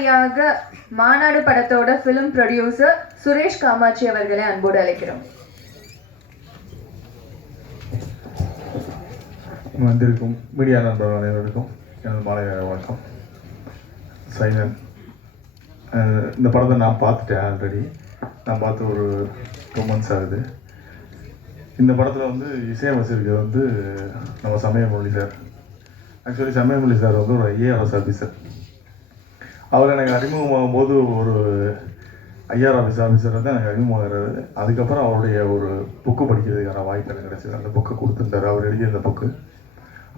அடுத்தபடியாக மாநாடு படத்தோட ஃபிலிம் ப்ரொடியூசர் சுரேஷ் காமாட்சி அவர்களை அன்போடு அழைக்கிறோம். வந்திருக்கும் மீடியா நண்பர்கள் அனைவருக்கும் எனது மாலை வணக்கம். சைலன் இந்த படத்தை நான் பார்த்துட்டேன் ஆல்ரெடி நான் பார்த்து ஒரு டூ மந்த்ஸ் ஆகுது. இந்த படத்தில் வந்து இசையமைச்சிருக்கிறது வந்து நம்ம சமயமொழி சார். ஆக்சுவலி சமயமொழி சார் வந்து ஒரு ஐஏஎஸ் ஆஃபீஸர் அவர் எனக்கு அறிமுகமாகும் போது ஒரு ஐஆர் ஆஃபீஸ் ஆஃபீஸர் தான் எனக்கு அறிமுகமாகிறது அதுக்கப்புறம் அவருடைய ஒரு புக்கு படிக்கிறதுக்கான வாய்ப்பு எனக்கு கிடச்சிது. அந்த புக்கை கொடுத்துருந்தாரு. அவர் எழுதிய அந்த புக்கு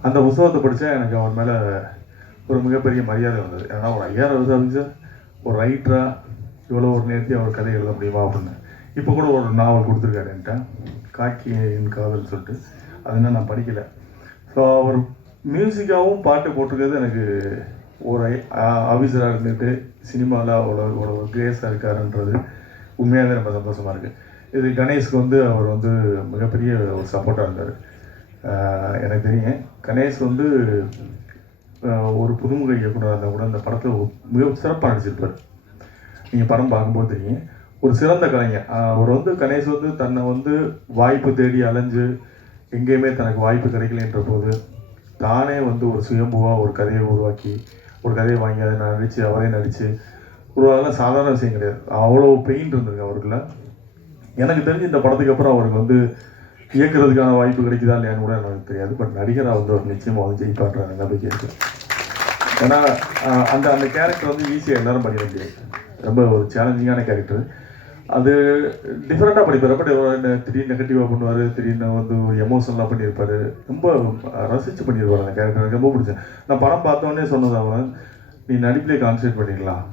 அந்த புத்தகத்தை படித்தா எனக்கு அவர் மேலே ஒரு மிகப்பெரிய மரியாதை வந்தது. ஏன்னா ஒரு ஐஆர் ஆஃபீஸ் ஆஃபீஸர் ஒரு ரைட்டராக இவ்வளோ ஒரு நேர்த்தி அவர் கதை எழுத முடியுமா அப்படின்னு. இப்போ கூட ஒரு நாவல் கொடுத்துருக்காரு என்கிட்ட. காக்கியின் காதல் சொல்லிட்டு. அது இன்னும் நான் படிக்கலை. ஸோ அவர் மியூசிக்காகவும் பாட்டு போட்டிருக்கிறது எனக்கு ஒரு ஆஃபீஸராக இருந்துட்டு சினிமாவில் அவ்வளோ அவ்வளோ கிரேஸாக இருக்காருன்றது உண்மையாகவே ரொம்ப சந்தோஷமாக இருக்குது இது கணேஷ்க்கு வந்து அவர் வந்து மிகப்பெரிய ஒரு சப்போர்ட்டாக இருந்தார். எனக்கு தெரியும். கணேஷ் வந்து ஒரு புதுமுக இயக்குனர் இருந்தால் கூட அந்த படத்தில் மிக சிறப்பாக நடிச்சிருப்பார். நீங்கள் படம் பார்க்கும்போது தெரியும். ஒரு சிறந்த கலைஞர். அவர் வந்து கணேஷ் வந்து தன்னை வந்து வாய்ப்பு தேடி அலைஞ்சு எங்கேயுமே தனக்கு வாய்ப்பு கிடைக்கலன்ற போது தானே வந்து ஒரு சுயம்புவாக ஒரு கதையை உருவாக்கி ஒரு கதையை வாங்கி அதை நடித்து அவரே நடித்து ஒரு அதெல்லாம் சாதாரண விஷயம் கிடையாது. அவ்வளோ பெயின் இருந்திருக்கு அவருக்குள்ள. எனக்கு தெரிஞ்சு இந்த படத்துக்கு அப்புறம் அவருக்கு வந்து இயக்குறதுக்கான வாய்ப்பு கிடைக்குதா இல்லையான்னு கூட எனக்கு தெரியாது. பட் நடிகராக வந்து அவர் நிச்சயமாக வந்து ஜெயிப்பான்ற நம்பிக்கை இருக்குது ஏன்னா அந்த அந்த கேரக்டர் வந்து ஈஸியாக எல்லாரும் பண்ணிட முடியாது ரொம்ப ஒரு சேலஞ்சிங்கான கேரக்டர் அது டிஃப்ரெண்ட்டாக பண்ணிப்பார். பட் திடீர்னு நெகட்டிவாக பண்ணுவார் திடீர்னு வந்து எமோஷனலாக பண்ணியிருப்பார். ரொம்ப ரசித்து பண்ணியிருப்பார் அந்த கேரக்டர் எனக்கு ரொம்ப பிடிச்சேன் நான் படம் பார்த்தோன்னே சொன்னது அவன் நீ நடிப்பிலே கான்சன்ட்ரேட் பண்ணிக்கலாம்.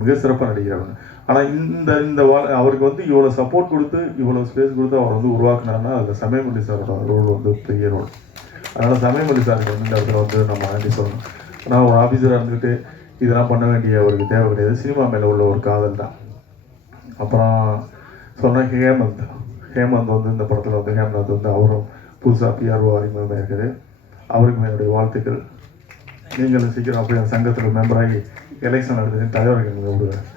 மிக சிறப்பாக நடிக்கிறவன். ஆனால் இந்த இந்த வா அவருக்கு வந்து இவ்வளோ சப்போர்ட் கொடுத்து இவ்வளோ ஸ்பேஸ் கொடுத்து அவர் வந்து உருவாக்குனாருன்னா அதில் சமயமல்லி சாரோட ரோல் வந்து பெரிய ரோல் அதனால் சமயமல்லி சாருக்கு வந்து இந்த இடத்துல வந்து நம்ம நன்றி சொல்லணும். ஆனால் ஒரு ஆஃபீஸராக இருந்துக்கிட்டு இதெல்லாம் பண்ண வேண்டிய அவருக்கு தேவை கிடையாது. சினிமா மேலே உள்ள ஒரு காதல் தான். அப்புறம் சொன்ன ஹேமந்த் ஹேமந்த் வந்து இந்த படத்தில் வந்து ஹேமந்த் வந்து அவரும் புதுசாக பிஆர்ஓ அறிமுகமாக இருக்குது. அவருக்கு என்னுடைய வாழ்த்துக்கள். நீங்களும் சீக்கிரம் அப்படியே சங்கத்தில் மெம்பராகி எலெக்ஷன் நடந்தது தலைவர்கள் எங்களுக்கு விடுவேன்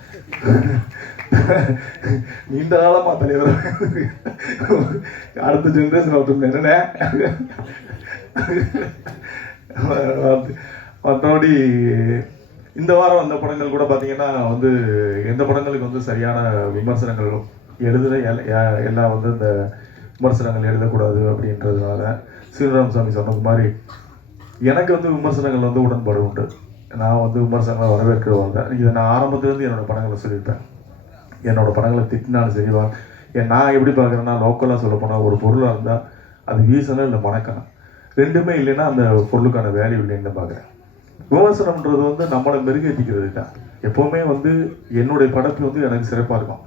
நீண்ட காலமா தலைவர். அடுத்த ஜென்ரேஷன் வரட்டும் என்னண்ணே? மற்றபடி இந்த வாரம் வந்த படங்கள் கூட பார்த்தீங்கன்னா வந்து எந்த படங்களுக்கு வந்து சரியான விமர்சனங்கள் எழுதுற எல்- எல்லாம் வந்து இந்த விமர்சனங்கள் எழுதக்கூடாது அப்படின்றதுனால சீனிவாரம் சாமி சொன்னது மாதிரி எனக்கு வந்து விமர்சனங்கள் வந்து உடன்பாடு உண்டு. நான் வந்து விமர்சனங்களை வரவேற்கிறவங்க. இதை நான் ஆரம்பத்துலேருந்து என்னோடய படங்களை சொல்லியிருப்பேன். என்னோட படங்களை திட்டினாலும் சரி ஏன் நான் எப்படி பார்க்குறேன்னா லோக்கலாக சொல்ல போனால் ஒரு பொருளாக இருந்தால் அது வீசணும் இல்லை மணக்கணும். ரெண்டுமே இல்லைன்னா அந்த பொருளுக்கான வேல்யூ இல்லைன்னு பார்க்குறேன். விமர்சனம்ன்றது வந்து நம்மளை மெருகேற்றிக்கிறது தான் எப்போவுமே வந்து என்னுடைய படத்து வந்து எனக்கு சிறப்பாக இருக்கும்.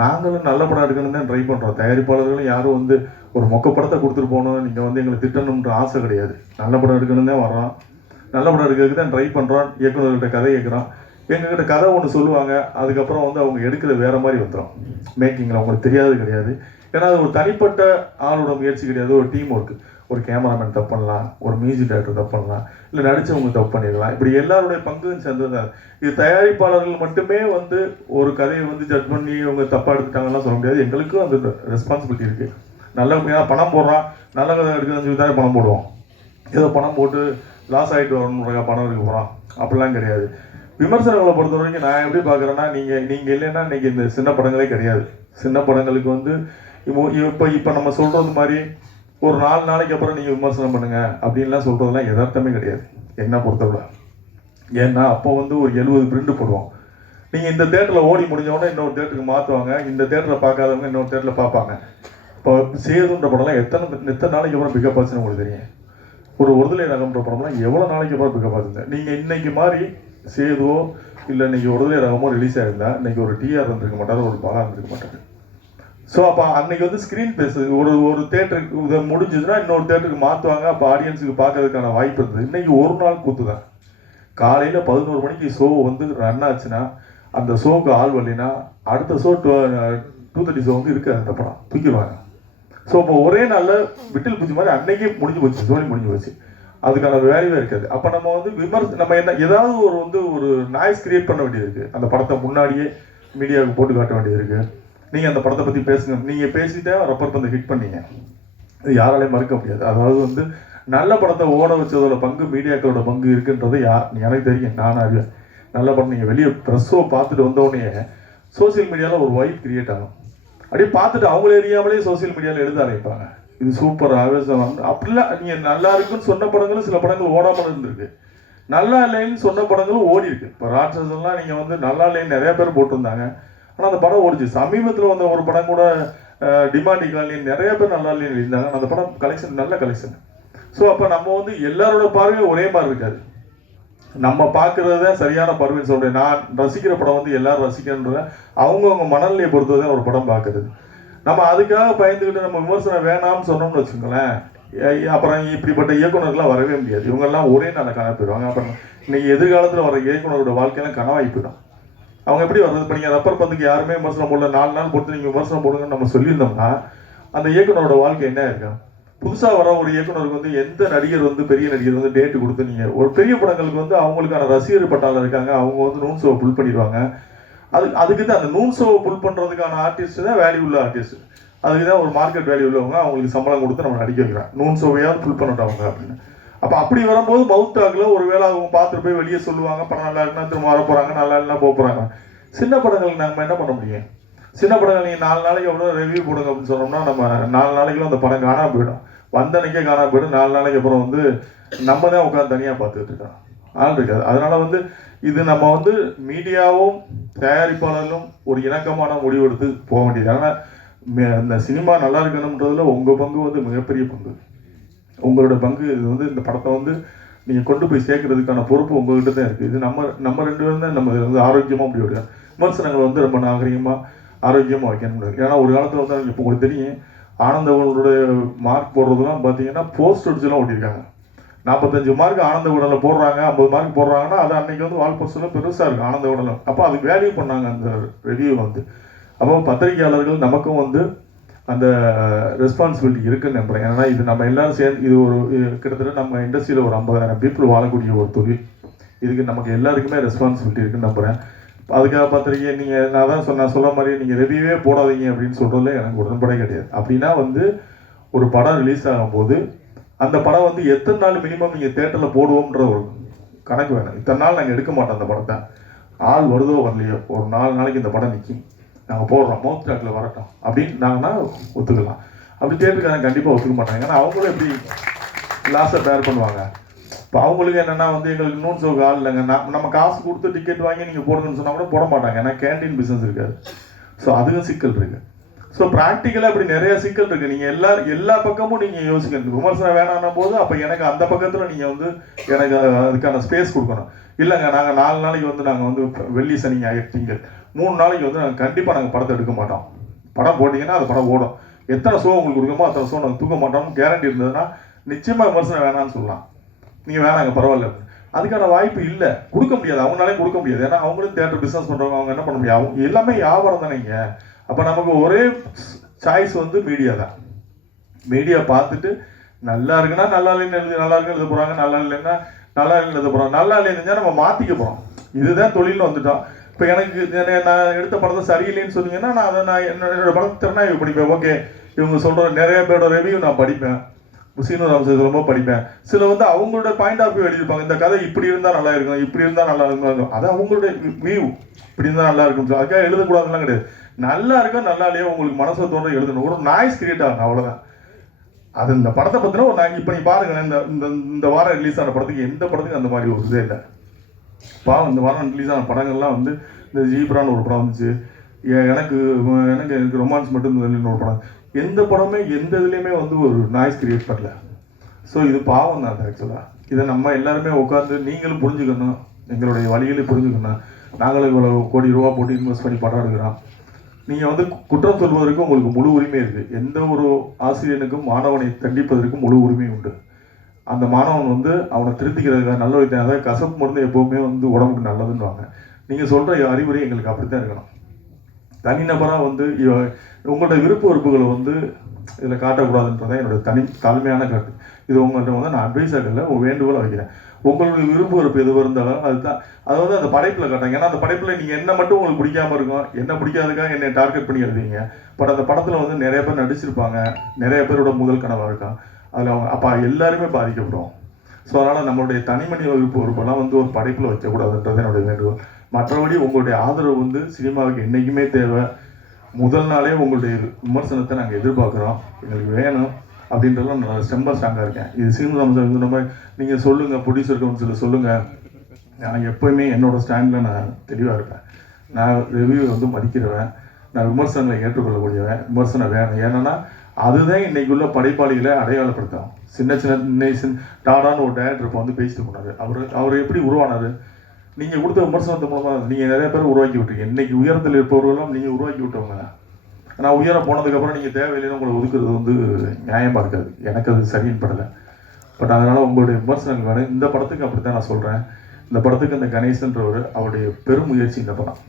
நாங்களும் நல்ல படம் எடுக்கணும்னு தான் ட்ரை பண்ணுறோம் தயாரிப்பாளர்களும் யாரும் வந்து ஒரு மொக்க படத்தை கொடுத்துட்டு போகணும் நீங்கள் வந்து எங்களை திட்டணுன்ற ஆசை கிடையாது. நல்ல படம் எடுக்கணும் தான் வர்றோம். நல்ல படம் எடுக்கிறதுக்கு தான் ட்ரை பண்ணுறோம் இயக்குநர்கிட்ட கதை கேட்குறோம். எங்ககிட்ட கதை ஒன்று சொல்லுவாங்க. அதுக்கப்புறம் வந்து அவங்க எடுக்கிறது வேற மாதிரி வந்துடும் மேக்கிங்கில் அவங்களுக்கு தெரியாது கிடையாது. ஏன்னா அது ஒரு தனிப்பட்ட ஆளோட முயற்சி கிடையாது. ஒரு டீம் ஒர்க்கு ஒரு கேமராமேன் தப்பு பண்ணலாம் ஒரு மியூசிக் டைரக்டர் தப்பு பண்ணலாம் இல்லை நடித்தவங்க தப்பு பண்ணிடலாம். இப்படி எல்லாருடைய பங்கும் சேர்ந்தது இது தயாரிப்பாளர்கள் மட்டுமே வந்து ஒரு கதையை வந்து ஜட்ஜ் பண்ணி அவங்க தப்பாக எடுத்துட்டாங்கலாம் சொல்ல முடியாது. எங்களுக்கும் அந்த ரெஸ்பான்சிபிலிட்டி இருக்குது நல்ல ஏன்னா பணம் போடுறான் நல்ல கதை எடுக்கிறதுன்னு சொல்லி தான் பணம் போடுவோம் ஏதோ பணம் போட்டு லாஸ் ஆகிட்டு வரணுன்றக்கா பணம் எடுக்க போகிறான் அப்படிலாம் கிடையாது. விமர்சனங்களை பொறுத்த வரைக்கும் நான் எப்படி பார்க்குறேன்னா நீங்கள் நீங்கள் இல்லைன்னா இன்றைக்கி இந்த சின்ன படங்களே கிடையாது. சின்ன படங்களுக்கு வந்து இப்போ இப்போ இப்போ நம்ம சொல்கிறது மாதிரி ஒரு நாலு நாளைக்கு அப்புறம் நீங்கள் விமர்சனம் பண்ணுங்கள் அப்படின்லாம் சொல்கிறதுலாம் எதார்த்தமே கிடையாது. என்ன பொறுத்தவரை. ஏன்னா அப்போ வந்து ஒரு எழுபது பிரிண்ட் போடுவோம். நீங்கள் இந்த தேட்டரில் ஓடி முடிஞ்ச உடனே இன்னொரு தேட்டருக்கு மாற்றுவாங்க இந்த தேட்டரில் பார்க்காதவங்க இன்னொரு தேட்டரில் பார்ப்பாங்க. இப்போ சேதுன்ற படம்லாம் எத்தனை எத்தனை நாளைக்கு அப்புறம் பிக்கப் ஆச்சுன்னு உங்களுக்கு தெரியும். ஒரு ஒருதலை ரகம்ன்ற படம்லாம் எவ்வளோ நாளைக்கு அப்புறம் பிக்கப் ஆச்சுங்க நீங்கள் இன்னைக்கு மாதிரி சேதுவோ இல்லை இன்னைக்கு ஒருதலை ரகமோ ரிலீஸ் ஆயிருந்தா இன்னைக்கு ஒரு டிஆர் வந்துருக்க மாட்டார் ஒரு பாலா இருந்திருக்க மாட்டார். ஸோ அப்போ அன்னைக்கு வந்து ஸ்க்ரீன் பேஸ் ஒரு ஒரு தேட்டருக்கு இதை முடிஞ்சதுன்னா இன்னொரு தேட்டருக்கு மாற்றுவாங்க அப்போ ஆடியன்ஸுக்கு பார்க்கறதுக்கான வாய்ப்பு இருந்தது இன்னைக்கு ஒரு நாள் கூத்து தான் காலையில் பதினோரு மணிக்கு ஷோ வந்து ரன் ஆச்சுன்னா அந்த ஷோவுக்கு ஆள் வரலைன்னா அடுத்த show two two thirty show வந்து இருக்காது அந்த படம். தூக்கிடுவாங்க. ஸோ இப்போ ஒரே நாளில் விட்டில் பூச்சி மாதிரி அன்னைக்கே முடிஞ்சு போச்சு. சோனி முடிஞ்சு போச்சு. அதுக்கான வேல்யூவே இருக்காது. அப்போ நம்ம வந்து விமர்ச நம்ம என்ன ஏதாவது ஒரு வந்து ஒரு நாய்ஸ் கிரியேட் பண்ண வேண்டியது இருக்குது அந்த படத்தை முன்னாடியே மீடியாவுக்கு போட்டு காட்ட வேண்டியது இருக்குது நீங்கள் அந்த படத்தை பற்றி பேசுங்க. நீங்கள் பேசிட்டே ரப்பர் பந்து ஹிட் பண்ணீங்க. இது யாராலையும் மறுக்க முடியாது. அதாவது வந்து நல்ல படத்தை ஓட வச்சதோட பங்கு மீடியாக்களோட பங்கு இருக்குன்றது யார்? எனக்கு தெரியும். நான் அறிவேன் நல்ல படம் நீங்கள் வெளியே ப்ரெஸ்ஸோ பார்த்துட்டு வந்தோடனே சோசியல் சோஷியல் மீடியாவில் ஒரு வைப் கிரியேட் ஆகும். அப்படியே பார்த்துட்டு அவங்கள எரியாமலே சோஷியல் மீடியாவில் எழுத ஆரம்பிப்பாங்க. இது சூப்பர் ஆவேசம். வந்து அப்படிலாம் நீங்கள் நல்லா இருக்குன்னு சொன்ன படங்களும் சில படங்கள் ஓடாமல் இருந்திருக்கு. நல்லா இல்லைன்னு சொன்ன படங்களும் ஓடி இருக்கு. இப்போ ராட்சசன்லாம் நீங்கள் வந்து நல்லா இல்லைன்னு நிறைய பேர் போட்டிருந்தாங்க. ஆனால் அந்த படம் ஓடிச்சு. சமீபத்தில் வந்த ஒரு படம் கூட டிமாண்டிங் நிறைய பேர் நல்லா இல்லைன்னு இருந்தாங்க அந்த படம் கலெக்ஷன் நல்ல கலெக்ஷன் ஸோ அப்போ நம்ம வந்து எல்லாரோட பார்வையும் ஒரே மாதிரி இருக்காது. நம்ம பார்க்கறது தான் சரியான பார்வைன்னு சொல்கிறேன் நான் ரசிக்கிற படம் வந்து எல்லாரும் ரசிக்கன்ற அவங்கவுங்க மனநிலையை பொறுத்தது தான் ஒரு படம் பார்க்கறது. நம்ம அதுக்காக பயந்துக்கிட்டு நம்ம விமர்சனம் வேணாம்னு சொன்னோம்னு வச்சுக்கோங்களேன். அப்புறம் இப்படிப்பட்ட இயக்குனர்கள்லாம் வரவே முடியாது. இவங்கெல்லாம் ஒரே நாளில் கனவு போயிடுவாங்க. அப்புறம் இன்னைக்கு எதிர்காலத்தில் வர இயக்குனரோட வாழ்க்கையெல்லாம் கனவாகி போயிடும் அவங்க எப்படி வர்றது இப்போ நீங்கள் ரப்பர் பந்துக்கு யாருமே விமர்சனம் போடல. நாலு நாள் பொறுத்து நீங்கள் விமர்சனம் போடுங்கன்னு நம்ம சொல்லியிருந்தோம்னா அந்த இயக்குனரோட வாழ்க்கை என்ன இருக்கும்? புதுசாக வர ஒரு இயக்குனருக்கு வந்து எந்த நடிகர் வந்து பெரிய நடிகர் வந்து டேட்டு கொடுத்து நீங்கள் ஒரு பெரிய படங்களுக்கு வந்து அவங்களுக்கான ரசிகர் பட்டாளம் இருக்காங்க. அவங்க வந்து நூன் ஷோவை புல் பண்ணிடுவாங்க. அது அதுக்கு தான் அந்த நூன் ஷோவை புல் பண்ணுறதுக்கான ஆர்டிஸ்ட் தான் வேல்யூ உள்ள ஆர்டிஸ்ட் அதுக்கு தான் ஒரு மார்க்கெட் வேல்யூ உள்ளவங்க அவங்களுக்கு சம்பளம் கொடுத்து நம்ம நடிக்க வைக்கிறாங்க. நூன் ஷோவையாவது புல் பண்ணட்டும் அவங்க அப்படின்னு. அப்போ அப்படி வரும்போது மவுத் டாக்கில் ஒரு வேளை அவங்க பார்த்துட்டு போய் வெளியே சொல்லுவாங்க படம் நல்லா இருக்குன்னா திரும்ப வர போகிறாங்க நல்லா இல்லைன்னா போக போகிறாங்க சின்ன படங்களுக்கு நம்ம என்ன பண்ண முடியும்? சின்ன படங்கள் நீங்கள் நாலு நாளைக்கு எவ்வளோ ரிவ்யூ போடுங்க அப்படின்னு சொன்னோம்னா நம்ம நாலு நாளைக்குள்ள அந்த படம் காணாம போயிடும். வந்த அன்னைக்கே காணாம போயிடும். நாலு நாளைக்கு அப்புறம் வந்து நம்ம தான் உட்காந்து தனியாக பார்த்துட்டு இருக்கோம் ஆள் இருக்காது. அதனால வந்து இது நம்ம வந்து மீடியாவும் தயாரிப்பாளர்களும் ஒரு இணக்கமான முடிவெடுத்து போக வேண்டியது. ஆனால் இந்த சினிமா நல்லா இருக்கணுன்றதுல உங்கள் பங்கு வந்து மிகப்பெரிய பங்கு. உங்களோட பங்கு இது வந்து இந்த படத்தை வந்து நீங்கள் கொண்டு போய் சேர்க்கறதுக்கான பொறுப்பு உங்கள்கிட்ட தான் இருக்குது இது நம்ம நம்ம ரெண்டு பேரும் தான் நம்ம வந்து ஆரோக்கியமாக அப்படி விடுவோம் விமர்சனங்கள் வந்து ரொம்ப நாகரிகமாக ஆரோக்கியமாக வைக்க முடியாது ஏன்னா ஒரு காலத்தில் வந்து இப்போ உங்களுக்கு தெரியும் ஆனந்தவனுடைய மார்க் போடுறதுலாம் பார்த்தீங்கன்னா போஸ்ட் அடிச்சுலாம் ஓட்டியிருக்காங்க நாற்பத்தஞ்சு மார்க் ஆனந்த உடலில் போடுறாங்க ஐம்பது மார்க் போடுறாங்கன்னா அது அன்னைக்கு வந்து வால் போஸ்டில் பெருசாக இருக்குது ஆனந்த உடலம் அப்போ அதுக்கு வேல்யூ பண்ணாங்க அந்த ரிவ்யூ வந்து. அப்போ பத்திரிகையாளர்கள் நமக்கும் வந்து அந்த ரெஸ்பான்சிபிலிட்டி இருக்குன்னு நம்புறேன் ஏன்னா இது நம்ம எல்லாரும் சேர்ந்து இது ஒரு இது கிட்டத்தட்ட நம்ம இண்டஸ்ட்ரியில் ஒரு ஐம்பதாயிரம் பீப்புள் வாழக்கூடிய ஒரு தொழில். இதுக்கு நமக்கு எல்லாருக்குமே ரெஸ்பான்சிபிலிட்டி இருக்குன்னு நம்புறேன். அதுக்காக பார்த்துருக்கீங்க நீங்கள் நான் தான் சொன்ன சொல்ல மாதிரி நீங்கள் ரிவ்யூவே போடாதீங்க அப்படின்னு சொல்கிறதுல எனக்கு உடன்படை கிடையாது. அப்படின்னா வந்து ஒரு படம் ரிலீஸ் ஆகும்போது அந்த படம் வந்து எத்தனை நாள் மினிமம் நீங்கள் தேட்டரில் போடுவோம்ன்ற ஒரு கணக்கு வேணும். இத்தனை நாள் நாங்கள் எடுக்க மாட்டோம் அந்த படத்தை. ஆள் வருதோ வரலையோ ஒரு நாலு நாளைக்கு இந்த படம் நிற்கும் நாங்கள் போடுறோம் மவுத் ட்ராக்ல வரட்டும் அப்படின்னு நாங்கன்னா ஒத்துக்கலாம். அப்படி தேட்டருக்காரங்க கண்டிப்பாக ஒத்துக்க மாட்டாங்க ஏன்னா அவங்களும் எப்படி லாஸை பேர் பண்ணுவாங்க. இப்போ அவங்களுக்கு என்னென்னா வந்து எங்களுக்கு நூன் சோக ஆள் இல்லைங்க. நான் நம்ம காசு கொடுத்து டிக்கெட் வாங்கி நீங்கள் போடுங்கன்னு சொன்னால் கூட போட மாட்டாங்க. ஏன்னா கேண்டீன் பிஸ்னஸ் இருக்காது. ஸோ அதுக்கும் சிக்கல் இருக்குது ஸோ ப்ராக்டிக்கலாக இப்படி நிறைய சிக்கல் இருக்குது நீங்கள் எல்லா எல்லா பக்கமும் நீங்கள் யோசிக்கணும். விமர்சனம் வேணான போது அப்போ எனக்கு அந்த பக்கத்தில் நீங்கள் வந்து எனக்கு அதுக்கான ஸ்பேஸ் கொடுக்கணும். இல்லைங்க நாங்கள் நாலு நாளைக்கு வந்து நாங்கள் வந்து வெள்ளி சனி ஞாயிறு திங்கள் மூணு நாளைக்கு வந்து நாங்கள் கண்டிப்பாக நாங்கள் படத்தை எடுக்க மாட்டோம். படம் போட்டிங்கன்னா அது படம் ஓடும். எத்தனை ஷோ உங்களுக்கு கொடுக்குமோ அத்தனை ஷோ நாங்கள் தூக்க மாட்டோம்னு கேரண்டி இருந்ததுன்னா நிச்சயமாக விமர்சனம் வேணாம்னு சொல்லலாம். நீங்கள் வேணாங்க பரவாயில்ல. அதுக்கான வாய்ப்பு இல்லை. கொடுக்க முடியாது. அவங்களாலே கொடுக்க முடியாது. ஏன்னா அவங்களும் தேட்டர் பிஸ்னஸ் பண்ணுறவங்க அவங்க என்ன பண்ண முடியும்? அவங்க எல்லாமே வியாபாரம் தானேங்க அப்போ நமக்கு ஒரே சாய்ஸ் வந்து மீடியா தான். மீடியா பார்த்துட்டு நல்லா இருக்குன்னா நல்லா இல்லைன்னு எழுதி நல்லா இருக்குன்னு எழுத போகிறாங்க நல்லா இல்லைன்னா நல்லா இல்லைன்னு எழுத போகிறாங்க நல்லா இல்லைன்னு நம்ம மாற்றிக்க போகிறோம் இதுதான் தொழிலில் வந்துட்டோம். இப்போ எனக்கு நான் எடுத்த படத்தை சரியில்லைன்னு சொன்னீங்கன்னா நான் அதை நான் என்னோட படத்தை திறனாய்வு படிப்பேன். ஓகே இவங்க சொல்கிற நிறைய பேரோட ரிவ்யூ நான் படிப்பேன். சீனு ராமசாமி ரொம்ப படிப்பேன். சில வந்து அவங்களோட பாயிண்ட் ஆஃப் வியூ எழுதியிருப்பாங்க. இந்த கதை இப்படி இருந்தால் நல்லா இருக்கும் இப்படி இருந்தால் நல்லா இருக்கும் அது அவங்களுடைய வியூ இப்படி இருந்தால் நல்லா இருக்கும் அதுக்காக எழுதக்கூடாதுலாம் கிடையாது. நல்லா இருக்கா நல்லா இல்லையோ உங்களுக்கு மனசில் தோன்ற எழுதணும். ஒரு நாய்ஸ் கிரியேட் ஆகணும் அவ்வளோதான் அது இந்த படத்தை பற்றின ஒரு நான் இப்போ நீ பாருங்க இந்த இந்த இந்த வாரம் ரிலீஸ் ஆன படத்துக்கு எந்த படத்துக்கும் அந்த மாதிரி ஒரு இதே இல்லை. பாவம் இந்த வாரம் ரிலீஸ் ஆன படங்கள்லாம் வந்து இந்த ஜீப்ரான்னு ஒரு படம் வந்துச்சு. எனக்கு எனக்கு எனக்கு ரொமான்ஸ் மட்டும் ஒரு படம். எந்த படமே எந்த இதுலேயுமே வந்து ஒரு நாய்ஸ் கிரியேட் பண்ணல. ஸோ இது பாவம் தான் ஆக்சுவலாக இதை நம்ம எல்லாருமே உட்காந்து நீங்களும் புரிஞ்சுக்கணும். எங்களுடைய வழிகளை புரிஞ்சுக்கணும். நாங்களும் இவ்வளோ கோடி ரூபா போட்டு இன்வெஸ்ட் பண்ணி படம் எடுக்கிறோம். நீங்கள் வந்து குற்றம் சொல்வதற்கு உங்களுக்கு முழு உரிமை இருக்குது எந்த ஒரு ஆசிரியனுக்கும் மாணவனை தண்டிப்பதற்கும் முழு உரிமை உண்டு. அந்த மாணவன் வந்து அவனை திருத்திக்கிறதுக்காக நல்ல வழி அதாவது கசப்பு மருந்து எப்போவுமே வந்து உடம்புக்கு நல்லதுன்னுவாங்க. நீங்கள் சொல்கிற அறிவுரை எங்களுக்கு அப்படித்தான் இருக்கணும். தனிநபராக வந்து இவ- உங்களோட விருப்ப வெறுப்புகளை வந்து இதில் காட்டக்கூடாதுன்றதான் என்னோட தனி தாழ்மையான கருத்து. இது உங்கள்கிட்ட வந்து நான் அட்வைஸாக இல்லை உங்கள் வேண்டுகோளை வைக்கிறேன். உங்களுடைய விருப்ப வெறுப்பு எது இருந்தாலும் அதுதான். அதை வந்து அந்த படைப்பில் காட்டாங்க ஏன்னா அந்த படைப்பில் நீங்கள் என்ன மட்டும் உங்களுக்கு பிடிக்காம இருக்கும். என்ன பிடிக்காதுக்காக என்னை டார்கெட் பண்ணி எழுதுவீங்க. பட் அந்த படத்தில் வந்து நிறைய பேர் நடிச்சிருப்பாங்க. நிறைய பேரோட முதல் கனவாக இருக்கும் அதில் அவங்க அப்போ எல்லாருமே பாதிக்கப்படும். ஸோ அதனால் நம்மளுடைய தனிமனி வகுப்பு வகுப்பெல்லாம் வந்து ஒரு படைப்பில் வைக்கக்கூடாதுன்றது என்னுடைய வேண்டுகோள். மற்றபடி உங்களுடைய ஆதரவு வந்து சினிமாவுக்கு என்றைக்குமே தேவை. முதல் நாளே உங்களுடைய விமர்சனத்தை நாங்கள் எதிர்பார்க்குறோம். எங்களுக்கு வேணும் அப்படின்றதுலாம் நான் செம்ம ஸ்ட்ராங்காக இருக்கேன். இது சினிமா வந்து நம்ம நீங்கள் சொல்லுங்கள் ப்ரொடியூசர் கவுன்சிலில் சொல்லுங்கள் நான் எப்போயுமே என்னோடய ஸ்டாண்டில் நான் தெளிவாக இருப்பேன். நான் ரிவ்யூ வந்து மதிக்கிறவன். நான் விமர்சனங்களை ஏற்றுக்கொள்ளக்கூடியவன். விமர்சனம் வேணும். ஏன்னா அதுதான் இன்னைக்குள்ள படைப்பாளிகளை அடையாளப்படுத்தும் சின்ன சின்ன டாடான்னு ஒரு டேரக்டர் இப்போ வந்து பேசிட்டு போனார். அவர் அவர் எப்படி உருவானார்? நீங்கள் கொடுத்த விமர்சனத்து மூலமாக நீங்கள் நிறைய பேர் உருவாக்கி விட்டீங்க. இன்னைக்கு உயரத்தில் இருப்பவர்களும் நீங்கள் உருவாக்கி விட்டவங்க நான் உயர போனதுக்கப்புறம் நீங்கள் தேவையில்லைன்னு உங்களை ஒதுக்குறது வந்து நியாயமாக இருக்காது எனக்கு அது சரின்னு படலை பட் அதனால் உங்களுடைய விமர்சனங்கள் வேணும். இந்த படத்துக்கு அப்படி தான் நான் சொல்கிறேன் இந்த படத்துக்கு அந்த கணேசன்றவர் அவருடைய பெரும் முயற்சி இந்த படம்.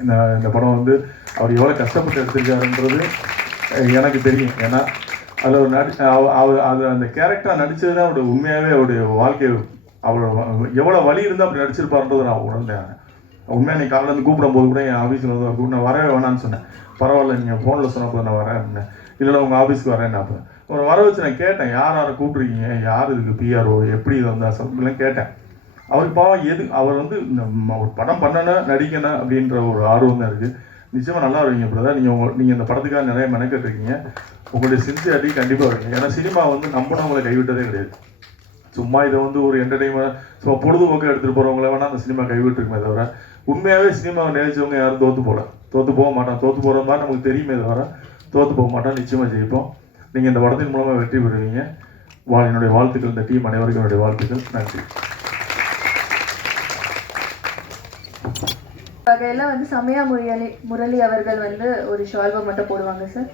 இந்த இந்த படம் வந்து அவர் எவ்வளோ கஷ்டப்பட்டு எடுத்திருக்காருன்றது எனக்கு தெரியும். ஏன்னா அதில் ஒரு நடி அவ- அவர் அது அந்த கேரக்டராக நடித்ததுன்னா அவருடைய உண்மையாகவே அவருடைய வாழ்க்கை அவரோட எவ்வளோ வழி இருந்தால் அப்படி நடிச்சிருப்பாருன்றது நான் உணர்ந்தேன் உண்மையாக நீ காலையில் இருந்து கூப்பிடும் போது கூட என் ஆஃபீஸில் வந்து கூப்பிட்டு நான் வரவே வேணான்னு சொன்னேன். பரவாயில்ல நீங்கள் ஃபோனில் சொன்னப்போ நான் வரேன் அப்படின்னேன். உங்கள் ஆஃபீஸ்க்கு வரேன் அப்போ. ஒரு வர வச்சு நான் கேட்டேன் யார் யாரை கூப்பிட்ருக்கீங்க யார் இதுக்கு பிஆர்ஓ எப்படி இது வந்தா சொல்லலாம் கேட்டேன். அவர் பாவம் எது அவர் வந்து இந்த ஒரு படம் பண்ணணும் நடிக்கணும் அப்படின்ற ஒரு ஆர்வம் தான் இருக்குது நிச்சயமாக நல்லா வருவீங்க பிரதர் நீங்கள் நீங்கள் இந்த படத்துக்காக நிறைய மெனக்கெட்டு இருக்கீங்க உங்களுடைய சின்சியாரிட்டி கண்டிப்பாக வருவீங்க. ஏன்னா சினிமா வந்து நம்பினவங்களை கைவிட்டதே கிடையாது. சும்மா இதை வந்து ஒரு என்டர்டைன்மெண்ட் சும்மா பொழுதுபோக்கு எடுத்துகிட்டு போகிறவங்கள வேணால் அந்த சினிமா கைவிட்டுருக்குமே தவிர உண்மையாகவே சினிமாவை நினைச்சவங்க யாரும் தோற்று போகல. தோற்று போக மாட்டான் தோற்று போகிற மாதிரி நமக்கு தெரியுமே தவிர தோற்று போக மாட்டோம் நிச்சயமாக ஜெயிப்போம். நீங்கள் இந்த படத்தின் மூலமாக வெற்றி பெறுவீங்க. வா என்னுடைய வாழ்த்துக்கள். இந்த டீம் அனைவருக்கும் என்னுடைய வாழ்த்துக்கள். நன்றி. வகையெல்லாம் வந்து சமயா முரளி முரளி அவர்கள் வந்து ஒரு ஷால்வை மட்டும் போடுவாங்க சார்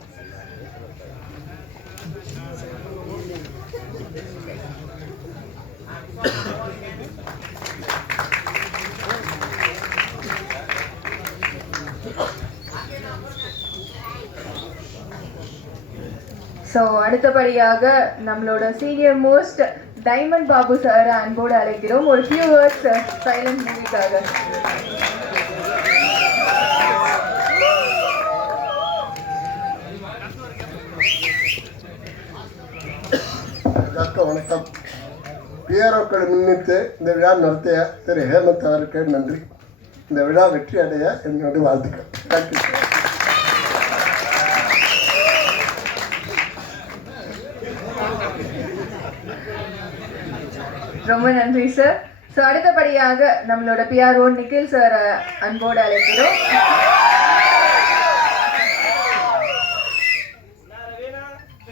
ஸோ அடுத்தபடியாக நம்மளோட senior most diamond Babu sir அன்போடு அழைக்கிறோம். ஒரு ஃபியூ வேர்ட்ஸ் சைலண்ட் மூவிக்காக எல்லாருக்கும் வணக்கம். பிஆர்ஓக்களை முன்னிட்டு இந்த விழா நடத்திய திரு ஹேமந்த் அவருக்கு நன்றி. இந்த விழா வெற்றி அடைய என்னுடைய வாழ்த்துக்கள். தேங்க்யூ ரொம்ப நன்றி சார் ஸோ அடுத்தபடியாக நம்மளோட பிஆர்ஓ நிக்கில் சார் அன்போடு அழைக்கிறோம்.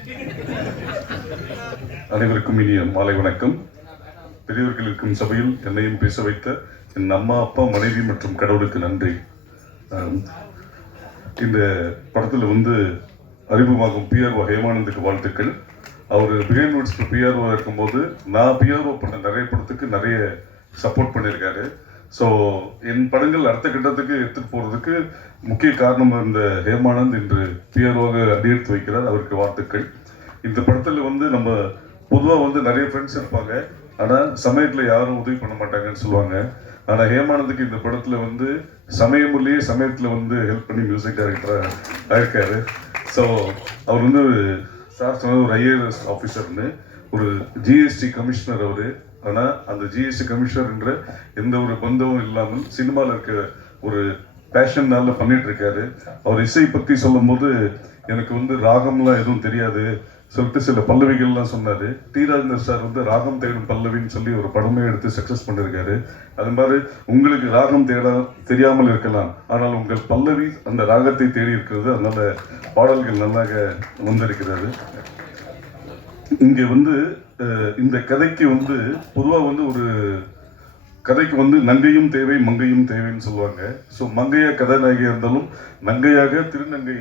அனைவருக்கும் இனிய மாலை வணக்கம். பெரியவர்கள் இருக்கும் சபையில் என்னையும் பேச வைத்த என் அம்மா அப்பா மனைவி மற்றும் கடவுளுக்கு நன்றி. இந்த படத்தில் வந்து அறிமுகமாகும் பிஆர்ஓ ஹேமானந்துக்கு வாழ்த்துக்கள். அவர் பிஹைண்ட் நோட்ஸ் பிஆர்ஓ இருக்கும்போது நான் பிஆர்ஓ பண்ண நிறைய படத்துக்கு நிறைய சப்போர்ட் பண்ணியிருக்காரு. ஸோ என் படங்கள் அடுத்த கட்டத்துக்கு எடுத்துகிட்டு போகிறதுக்கு முக்கிய காரணம் இருந்த ஹேமானந்த் இன்று பிஆர்ஓவாக அடியெடுத்து வைக்கிறார். அவருக்கு வாழ்த்துக்கள். இந்த படத்தில் வந்து நம்ம பொதுவாக வந்து நிறைய ஃப்ரெண்ட்ஸ் இருப்பாங்க. ஆனால் சமயத்தில் யாரும் உதவி பண்ண மாட்டாங்கன்னு சொல்லுவாங்க. ஆனால் ஹேமானந்துக்கு இந்த படத்தில் வந்து சமயமுள்ளே சமயத்தில் வந்து ஹெல்ப் பண்ணி மியூசிக் டைரக்டராக ஆயிருக்காரு. ஸோ அவர் வந்து சார் சொன்னது ஒரு ஐஏஎஸ் ஆஃபீஸர்னு ஒரு ஜிஎஸ்டி கமிஷனர் அவர். ஆனால் அந்த ஜிஎஸ்டி கமிஷனர்ன்ற எந்த ஒரு பந்தமும் இல்லாமல் சினிமாவில் இருக்க ஒரு பேஷன்னால பண்ணிட்டு இருக்காரு. அவர் இசை பற்றி சொல்லும்போது எனக்கு வந்து ராகம்லாம் எதுவும் தெரியாது. சொல்லிட்டு சில பல்லவிகள்லாம் சொன்னார். டி. ராஜேந்தர் சார் வந்து ராகம் தேடும் பல்லவின்னு சொல்லி ஒரு படமே எடுத்து சக்ஸஸ் பண்ணியிருக்காரு அது மாதிரி உங்களுக்கு ராகம் தேட தெரியாமல் இருக்கலாம். ஆனால் உங்கள் பல்லவி அந்த ராகத்தை தேடி இருக்கிறது. அதனால பாடல்கள் நல்லாக வந்திருக்கிறது. இங்கே வந்து இந்த கதைக்கு வந்து பொதுவாக வந்து ஒரு கதைக்கு வந்து நங்கையும் தேவை மங்கையும் தேவைன்னு சொல்லுவாங்க. ஸோ மங்கையா கதாநாயகியாக இருந்தாலும் நங்கையாக திருநங்கை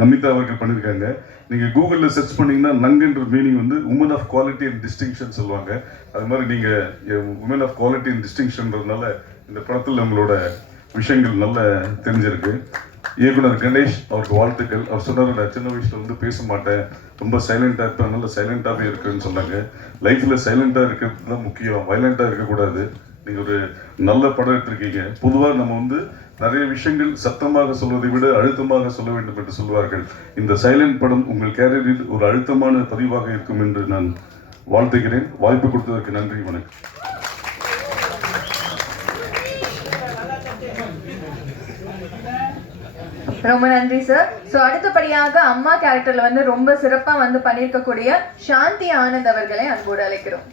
நமிதா அவர்கள் பண்ணியிருக்காங்க நீங்கள் கூகுளில் சர்ச் பண்ணீங்கன்னா நங்குன்ற மீனிங் வந்து woman of quality and distinction சொல்லுவாங்க. அது மாதிரி நீங்கள் உமன் ஆஃப் குவாலிட்டி அண்ட் டிஸ்டிங்ஷன்றதுனால இந்த படத்தில் நம்மளோட விஷயங்கள் நல்லா தெரிஞ்சிருக்கு. இயக்குனர் கணேஷ் அவருக்கு வாழ்த்துக்கள். அவர் சொன்னார் நான் சின்ன வயசில் வந்து பேச மாட்டேன். ரொம்ப சைலண்ட்டாக இருப்பேன். அதனால சைலண்ட்டாகவே இருக்குன்னு சொன்னாங்க. லைஃப்பில் சைலண்ட்டாக இருக்கிறது தான் முக்கியம். வைலண்டாக இருக்கக்கூடாது. நீங்கள் ஒரு நல்ல படம் எடுத்திருக்கீங்க. பொதுவாக நம்ம வந்து நிறைய விஷயங்கள் சத்தமாக சொல்வதை விட அழுத்தமாக சொல்ல வேண்டும் என்று சொல்வார்கள். இந்த சைலண்ட் படம் உங்கள் கேரியரில் ஒரு அழுத்தமான பதிவாக இருக்கும் என்று நான் வாழ்த்துகிறேன். வாய்ப்பு கொடுத்ததற்கு நன்றி வணக்கம். ரொம்ப நன்றி சார் ஸோ அடுத்தபடியாக அம்மா கேரக்டர்ல வந்து ரொம்ப சிறப்பாக வந்து பண்ணியிருக்கக்கூடிய சாந்தி ஆனந்த் அவர்களை அன்போடு அழைக்கிறோம்.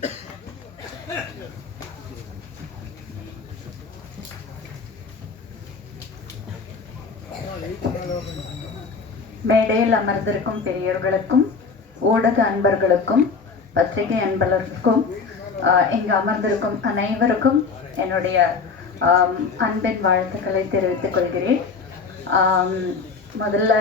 மேடையில் அமர்ந்திருக்கும் பெரியவர்களுக்கும் ஊடக அன்பர்களுக்கும் பத்திரிகை அன்பர்களுக்கும் இங்கு அமர்ந்திருக்கும் அனைவருக்கும் என்னுடைய அன்பின் வாழ்த்துக்களை தெரிவித்துக் கொள்கிறேன். முதல்ல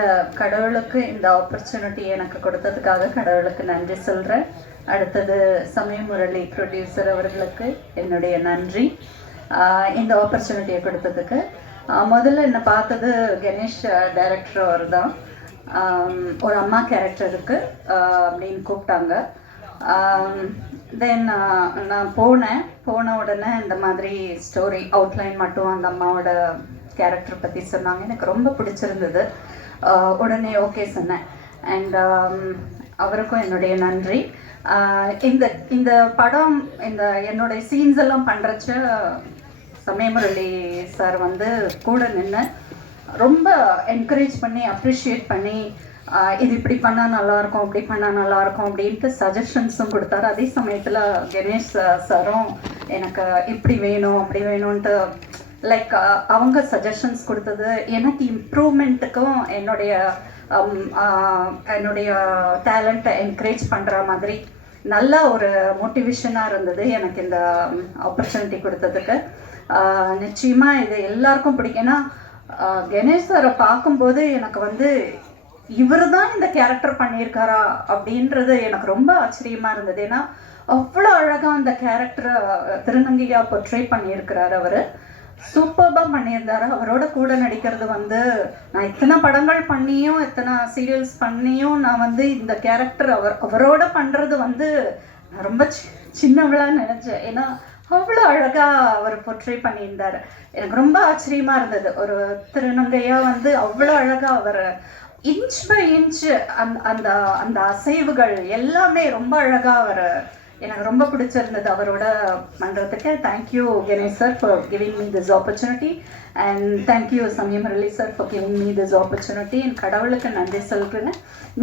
கடவுளுக்கு இந்த ஆப்பர்ச்சுனிட்டி எனக்கு கொடுத்ததுக்காக கடவுளுக்கு நன்றி சொல்கிறேன் அடுத்தது சமய முரளி ப்ரொடியூசர் அவர்களுக்கு என்னுடைய நன்றி. இந்த ஆப்பர்ச்சுனிட்டியை கொடுத்ததுக்கு முதல்ல என்னை பார்த்தது கணேஷ் டைரக்டர் அவர் தான். ஒரு அம்மா கேரக்டருக்கு அப்படின்னு கூப்பிட்டாங்க. தென் நான் போனேன். போன உடனே இந்த மாதிரி ஸ்டோரி அவுட்லைன் மட்டும் அந்த அம்மாவோட கேரக்டர் பற்றி சொன்னாங்க. எனக்கு ரொம்ப பிடிச்சிருந்தது. உடனே ஓகே சொன்னேன். அண்ட் அவருக்கும் என்னுடைய நன்றி. இந்த இந்த படம் இந்த என்னுடைய சீன்ஸ் எல்லாம் பண்ணுறச்ச சமயமுரளி சார் வந்து கூட நின்று ரொம்ப என்கரேஜ் பண்ணி அப்ரிஷியேட் பண்ணி இது இப்படி பண்ணால் நல்லாயிருக்கும் அப்படி பண்ணால் நல்லாயிருக்கும் அப்படின்ட்டு சஜஷன்ஸும் கொடுத்தாரு. அதே சமயத்தில் கணேஷ் சாரும் எனக்கு இப்படி வேணும் அப்படி வேணும்ன்ட்டு லைக் அவங்க சஜஷன்ஸ் கொடுத்தது. எனக்கு இம்ப்ரூவ்மெண்ட்டுக்கும் என்னுடைய என்னுடைய டேலண்ட்டை என்கரேஜ் பண்ணுற மாதிரி நல்ல ஒரு மோட்டிவேஷனாக இருந்தது எனக்கு இந்த ஆப்பர்ச்சுனிட்டி கொடுத்ததுக்கு. நிச்சயமாக இது எல்லாருக்கும் பிடிக்கும். ஏன்னா கணேஷ் சாரை பார்க்கும்போது எனக்கு வந்து இவர் தான் இந்த கேரக்டர் பண்ணியிருக்காரா அப்படின்றது எனக்கு ரொம்ப ஆச்சரியமாக இருந்தது. ஏன்னா அவ்வளோ அழகாக அந்த கேரக்டரை திருநங்கையாக பொற்றை பண்ணியிருக்கிறார் அவர். சூப்பர்பாக பண்ணியிருந்தாரு. அவரோட கூட நடிக்கிறது வந்து நான் இத்தனை படங்கள் பண்ணியும் இத்தனை சீரியல்ஸ் பண்ணியும் நான் வந்து இந்த கேரக்டர் அவர் அவரோட பண்ணுறது வந்து நான் ரொம்ப சி- நினச்சேன். ஏன்னா அவ்வளோ அழகாக அவர் பொற்றை பண்ணியிருந்தாரு. எனக்கு ரொம்ப ஆச்சரியமாக இருந்தது. ஒரு திருநங்கையாக வந்து அவ்வளோ அழகாக அவர் இன்ச் பை இன்ச் அந்த அந்த அந்த அசைவுகள் எல்லாமே ரொம்ப அழகாக அவர் எனக்கு ரொம்ப பிடிச்சிருந்தது. அவரோட பண்ணுறதுக்கு thank you Ganesh sir for giving me this opportunity and thank you Samayam Murali sir for giving me this opportunity என் கடவுளுக்கு நன்றி சொல்கிறேன்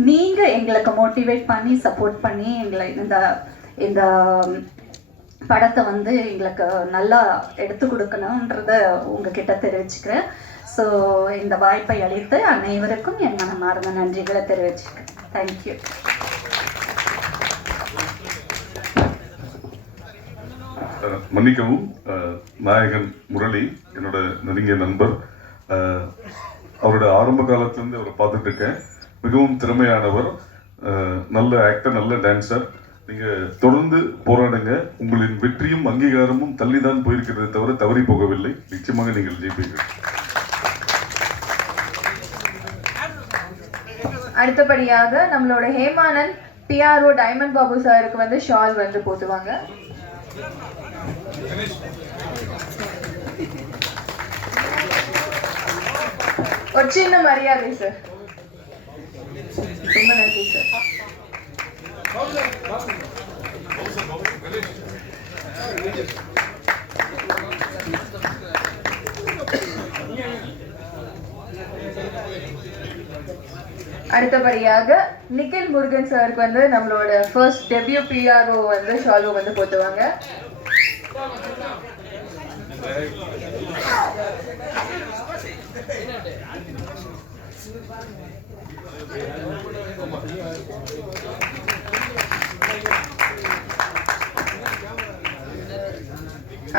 நீங்கள் எங்களுக்கு மோட்டிவேட் பண்ணி சப்போர்ட் பண்ணி எங்களை இந்த இந்த படத்தை வந்து எங்களுக்கு நல்லா எடுத்து கொடுக்கணுன்றத உங்ககிட்ட தெரிவிச்சுக்கிறேன். ஸோ இந்த வாய்ப்பை அளித்து அனைவருக்கும் என் மனமார்ந்த நன்றிகளை தெரிவிச்சுக்கிறேன். தேங்க்யூ மன்னிக்கவும் நாயகன் முரளி என்னோட நெருங்கிய நண்பர். அவரோட ஆரம்ப காலத்துலேருந்து அவரை பார்த்துட்டு இருக்கேன். மிகவும் திறமையானவர். நல்ல ஆக்டர் நல்ல டான்ஸர் நீங்க தொடர்ந்து போராடுங்க. உங்களின் வெற்றியும் அங்கீகாரமும் தள்ளி தான் போயிருக்கிறதே தவிர தவறி போகவில்லை. நிச்சயமாக நீங்கள் ஜெயிப்பீர்கள். அடுத்தபடியாக நம்மளோட ஹேமானந்த் பிஆர்ஓ டைமண்ட் பாபு சாருக்கு வந்து ஷால் வந்து போத்துவாங்க ஒரு சின்ன மரியாதை சார் ரொம்ப நன்றி சார் அடுத்தபடியாக நிக்கில் முருகன் சாருக்கு வந்து நம்மளோட ஃபர்ஸ்ட் டெபியூ பிஆர்ஓ வந்து ஷால்வோ வந்து போத்துவாங்க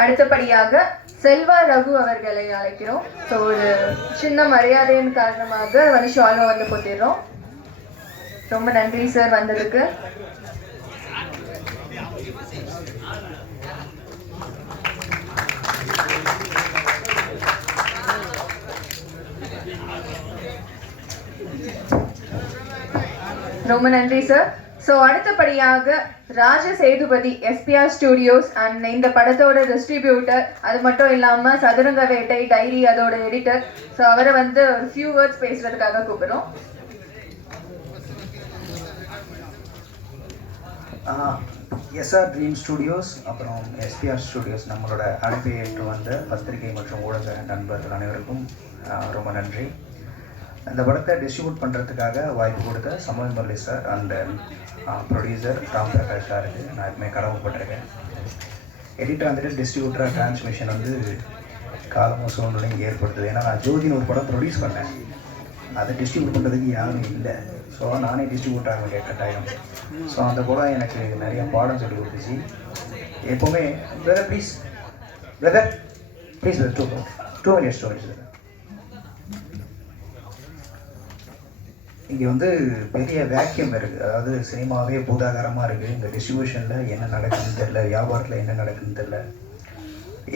அடுத்தபடியாக செல்வா ரகு அவர்களை அழைக்கிறோம். ஸோ ஒரு சின்ன மரியாதையின் காரணமாக வந்து ஷாலோ வந்து போட்டிடுறோம் ரொம்ப நன்றி சார் வந்ததுக்கு. ரொம்ப நன்றி சார் ஸோ அடுத்தபடியாக ராஜ சேதுபதி எஸ்பிஆர் ஸ்டுடியோஸ் அண்ட் இந்த படத்தோட டிஸ்ட்ரிபியூட்டர் அது மட்டும் இல்லாமல் சதுரங்க வேட்டை டைரி அதோட எடிட்டர் ஸோ அவரை வந்து ஒரு ஃபியூ வேர்ட்ஸ் பேசுறதுக்காக கூப்பிடுறோம். எஸ்ஆர் ட்ரீம் ஸ்டுடியோஸ் அப்புறம் எஸ்பிஆர் ஸ்டுடியோஸ் நம்மளோட அழைப்பை ஏற்று வந்த பத்திரிகை மற்றும் ஊடக நண்பர்கள் அனைவருக்கும் ரொம்ப நன்றி. இந்த படத்தை டிஸ்ட்ரிபியூட் பண்ணுறதுக்காக வாய்ப்பு கொடுத்த Samol Murali sir and producer Ram Prakash சாருக்கு நான் எப்பவுமே கடமைப்பட்டிருக்கேன் எடிட்டர் வந்துட்டு டிஸ்ட்ரிபியூட்டராக டிரான்ஸ்மிஷன் வந்து காலமும் சூழ்நிலையும் ஏற்படுத்துது. ஏன்னா நான் ஜோதின்னு ஒரு படம் ப்ரொடியூஸ் பண்ணேன். அதை டிஸ்ட்ரிபியூட் பண்ணுறதுக்கு யாரும் இல்லை. ஸோ நானே டிஸ்ட்ரிபியூட் ஆக வேண்டிய கட்டாயம். ஸோ அந்த படம் எனக்கு நிறைய பாடம் சொல்லி கொடுத்துச்சு. எப்போவுமே brother please brother please two two minutes two minutes இங்கே வந்து பெரிய வேக்கியம் இருக்குது அதாவது சினிமாவே பூதாகரமாக இருக்குது இந்த டிஸ்ட்ரிபியூஷனில் என்ன நடக்குதுன்னு தெரில வியாபாரத்தில் என்ன நடக்குதுன்னு தெரில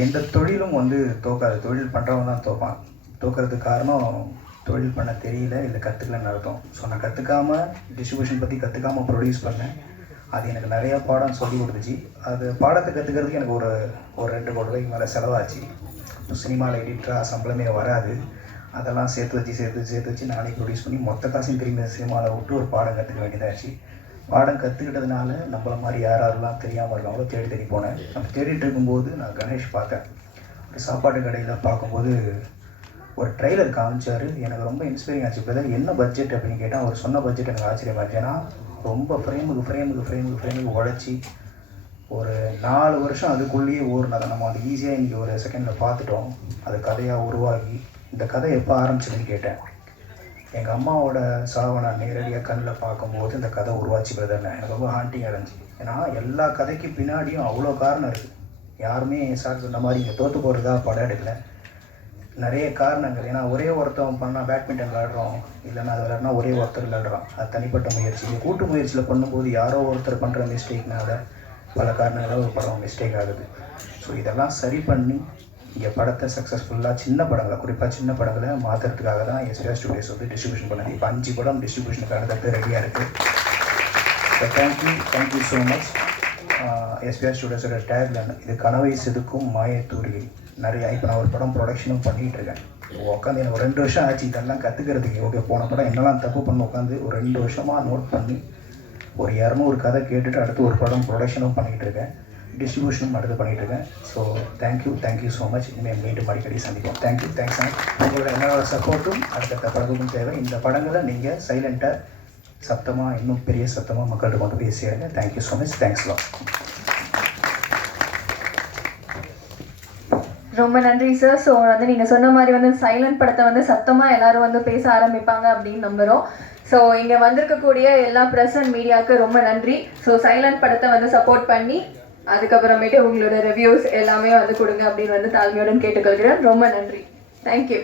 எந்த தொழிலும் வந்து தோக்காது. தொழில் பண்ணுறவன் தான் தோப்பான். தோக்கிறதுக்கு காரணம் தொழில் பண்ண தெரியல இல்லை கற்றுக்கலன்னு அர்த்தம். ஸோ நான் கற்றுக்காம டிஸ்ட்ரிபியூஷன் பற்றி கற்றுக்காம ப்ரொடியூஸ் பண்ணேன். அது எனக்கு நிறையா பாடம் சொல்லி கொடுத்துச்சு. அது பாடத்தை கற்றுக்கிறதுக்கு எனக்கு ஒரு ஒரு ரெண்டு கோடி ரூபாய்க்கு மேலே செலவாச்சு. சினிமாவில் எடிட்டராக சம்பளமே வராது. அதெல்லாம் சேர்த்து வச்சு சேர்த்து வச்சு சேர்த்து வச்சு நானே ப்ரொடியூஸ் பண்ணி மொத்த காசையும் திரும்பி சினிமாவில் விட்டு ஒரு பாடம் கற்றுக்க வேண்டியதாச்சு. பாடம் கற்றுக்கிட்டதுனால நம்மள மாதிரி யார் யாரெல்லாம் தெரியாமல் இருக்காங்களோ தேடி தேடி போனேன். நம்ம தேடிட்டு இருக்கும்போது நான் கணேஷ் பார்த்தேன். ஒரு சாப்பாட்டு கடையில் பார்க்கும்போது ஒரு ட்ரெய்லர் காமிச்சார். எனக்கு ரொம்ப இன்ஸ்பைரிங் ஆச்சு பிரதர் என்ன பட்ஜெட் அப்படின்னு கேட்டால் அவர் சொன்ன பட்ஜெட் எனக்கு ஆச்சரியமாச்சு ஏன்னா ரொம்ப ஃப்ரேமுக்கு ஃப்ரேமுக்கு ஃப்ரேமுக்கு ஃப்ரேமுக்கு உழைச்சி ஒரு நாலு வருஷம் அதுக்குள்ளேயே ஊறினதை நம்ம அது ஈஸியாக இன்றைக்கி ஒரு செகண்டில் பார்த்துட்டோம். அது கதையாக உருவாகி இந்த கதை எப்போ ஆரம்பிச்சதுன்னு கேட்டேன். எங்கள் அம்மாவோட சாவை நான் நேரடியாக கண்ணில் பார்க்கும்போது இந்த கதை உருவாச்சு பிரதர் எனக்கு ரொம்ப ஹாண்டிங்காக இருந்துச்சு. ஏன்னா எல்லா கதைக்கு பின்னாடியும் அவ்வளோ காரணம் இருக்குது யாருமே சார் சொன்ன மாதிரி இங்கே தோற்று போகிறதா படம் எடுக்கல. நிறைய காரணங்கள். ஏன்னா ஒரே ஒருத்தவன் பண்ணால் பேட்மிண்டன் விளையாடுறோம். இல்லைன்னா அது விளாட்னா ஒரே ஒருத்தர் விளையாடுறான். அது தனிப்பட்ட முயற்சி. கூட்டு முயற்சியில் பண்ணும்போது யாரோ ஒருத்தர் பண்ணுற மிஸ்டேக்னால பல காரணங்களால் ஒரு படம் மிஸ்டேக் ஆகுது. ஸோ இதெல்லாம் சரி பண்ணி இங்கே படத்தை சக்ஸஸ்ஃபுல்லாக சின்ன படங்களை குறிப்பாக சின்ன படங்களை மாற்றுறதுக்காக தான் எஸ்பிஆர் ஸ்டுடியோஸ் வந்து டிஸ்ட்ரிபியூஷன் பண்ணது. இப்போ அஞ்சு படம் டிஸ்ட்ரிபியூஷனுக்கு அடுத்தது ரெடியாக இருக்குது so thank you thank you so much SPR ஸ்டுடியோஸோட tagline இது கனவை செதுக்கும் மாயத்தூரில் நிறையா இப்போ நான் ஒரு படம் ப்ரொடக்ஷனும் பண்ணிகிட்டு இருக்கேன். உட்காந்து எனக்கு ரெண்டு வருஷம் ஆச்சு இதெல்லாம் கற்றுக்கிறதுக்கு ஓகே போன படம் என்னெல்லாம் தப்பு பண்ண உட்காந்து ஒரு ரெண்டு வருஷமாக நோட் பண்ணி ஒரு இரநூறு கதை கேட்டுட்டு அடுத்து ஒரு படம் ப்ரொடக்ஷனும் பண்ணிகிட்டு இருக்கேன். டிஸ்ட்ரிபியூஷனும் அடுத்து பண்ணிகிட்டு இருக்கேன். So thank you thank you so much இனிமேல் மீண்டும் அடிக்கடி சந்திப்போம். தேங்க்யூ தேங்க்ஸ் உங்களோட என்னோட சப்போர்ட்டும் அடுத்தடுத்த படத்துக்கும் தேவை. இந்த படங்களை நீங்கள் சைலண்ட்டாக சத்தமாக இன்னும் பெரிய சத்தமாக மக்கள்கிட்ட கொண்டு போய் சேருங்க. Thank you so much thanks lot ரொம்ப நன்றி சார் ஸோ வந்து நீங்கள் சொன்ன மாதிரி வந்து சைலண்ட் படத்தை வந்து சத்தமாக எல்லாரும் வந்து பேச ஆரம்பிப்பாங்க அப்படின்னு நம்புகிறோம் ஸோ இங்கே வந்திருக்கக்கூடிய எல்லா ப்ரெஸ் அண்ட் மீடியாவுக்கு ரொம்ப நன்றி. ஸோ சைலண்ட் படத்தை வந்து சப்போர்ட் பண்ணி அதுக்கப்புறமேட்டு உங்களோட ரிவ்யூஸ் எல்லாமே வந்து கொடுங்க அப்படின்னு வந்து தாழ்மையுடன் கேட்டுக்கொள்கிறேன். ரொம்ப நன்றி. தேங்க்யூ